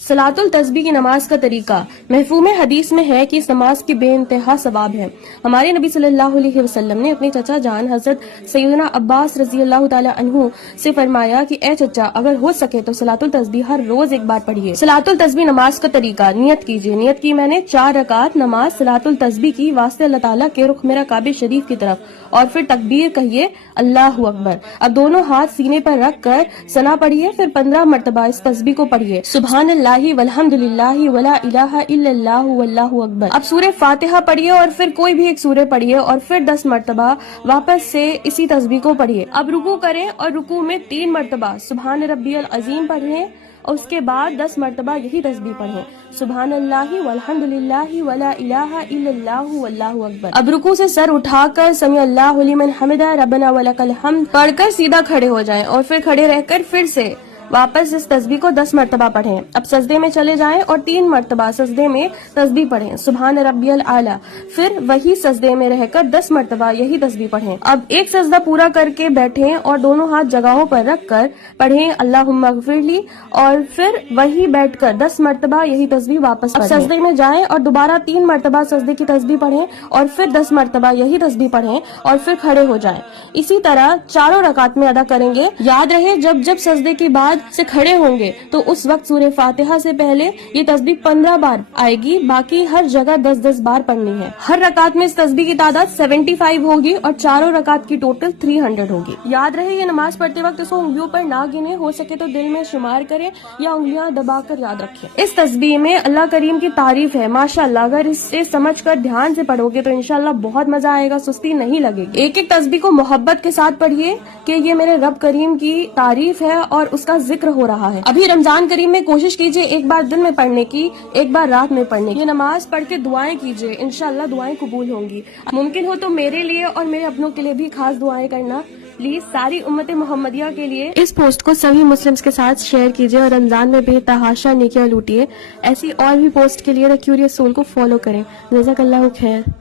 सलातुल तस्बीह की नमाज का तरीका। महफूम हदीस में है कि इस नमाज की बेइंतहा सवाब है। हमारे नबी सल्लल्लाहु अलैहि वसल्लम ने अपने चचा जान हजरत सैयदना अब्बास रजी अल्लाह तआला अन्हु से फरमाया कि ए चचा, अगर हो सके तो सलातुल तस्बीह हर रोज एक बार पढ़िए। सलातुल तस्बीह नमाज का तरीका। नियत कीजिए। नियत की मैंने 4 रकात नमाज सलातुल तस्बीह की वास्ते अल्लाह ताला के रुख मेरा काबे शरीफ की तरफ, और फिर तकबीर कहिए अल्लाहु अकबर। अब दोनों हाथ सीने पर रख कर सना पढ़िए, फिर 15 मरतबा इस तस्बीह को पढ़िए, सुबहानल्लाहि वल्हम्दुलिल्लाहि वला इलाहा इल्लल्लाहु वल्लाहु अकबर। अब सूरह फातिहा पढ़िए और फिर कोई भी एक सूरह पढ़िए और फिर 10 मरतबा वापस से इसी तस्बीह को पढ़िए। अब रुकू करें और रुकू में 3 मरतबा सुबहान रब्बियल अजीम पढ़ें और उसके बाद 10 मरतबा यही तस्बीह पढ़ें, सुबहानल्लाहि वल्हम्दुलिल्लाहि वला इलाहा इल्लल्लाहु वल्लाहु अकबर। अब रुकू से सर उठाकर समी अल्लाहु लिमन हमिदा रब्बना वलकल हम्द पढ़कर सीधा खड़े हो जाएं और फिर खड़े रहकर फिर से वापस इस तस्बीह को 10 मरतबा पढ़ें। अब सजदे में चले जाएं और 3 मरतबा सजदे में तस्बीह पढ़ें, सुबहान रब्बियल आला। फिर वही सजदे में रहकर 10 मरतबा यही तस्बीह पढ़ें। अब एक सजदा पूरा करके बैठें और दोनों हाथ जगहों पर रखकर पढ़ें अल्लाहुम्मा गफिरली, और फिर वही बैठकर 10 मरतबा यही तस्बीह वापस पढ़ें। अब सजदे में जाएं और दोबारा 3 मरतबा सजदे की तस्बीह पढ़ें और फिर 10 मरतबा यही तस्बीह पढ़ें और फिर खड़े हो जाएं। इसी तरह चारों रकात में अदा करेंगे। याद रहे, जब जब सजदे के बाद से खड़े होंगे तो उस वक्त सूरह फातिहा से पहले ये तस्बीह 15 बार आएगी, बाकी हर जगह 10-10 बार पढ़नी है। हर रकात में इस तस्बीह की तादाद 75 होगी और चारों रकात की टोटल 300 होगी। याद रहे, ये नमाज पढ़ते वक्त इसको उंगलियों पर ना गिने, हो सके तो दिल में शुमार करें या उंगलियां दबाकर याद रखें। इस तस्बीह में अल्लाह करीम की तारीफ है माशाअल्लाह। अगर इसे समझ कर ध्यान से पढ़ोगे तो इंशाअल्लाह बहुत मजा आएगा, सुस्ती नहीं लगेगी। एक एक तस्बीह को मोहब्बत के साथ पढ़िए कि ये मेरे रब करीम की तारीफ है और उसका जिक्र हो रहा है। अभी रमजान करीम में कोशिश कीजिए एक बार दिन में पढ़ने की, एक बार रात में पढ़ने की। ये नमाज पढ़ के दुआएं कीजिए, इंशाअल्लाह दुआएं कबूल होंगी। मुमकिन हो तो मेरे लिए और मेरे अपनों के लिए भी खास दुआएं करना। प्लीज सारी उम्मत मोहम्मदिया के लिए इस पोस्ट को सभी मुस्लिम्स के साथ शेयर कीजिए और रमजान में बेतहाशा नेकियां लूटिए। ऐसी और भी पोस्ट के लिए द क्यूरियस सोल को फॉलो करें। जज़ाकल्लाहु खैर।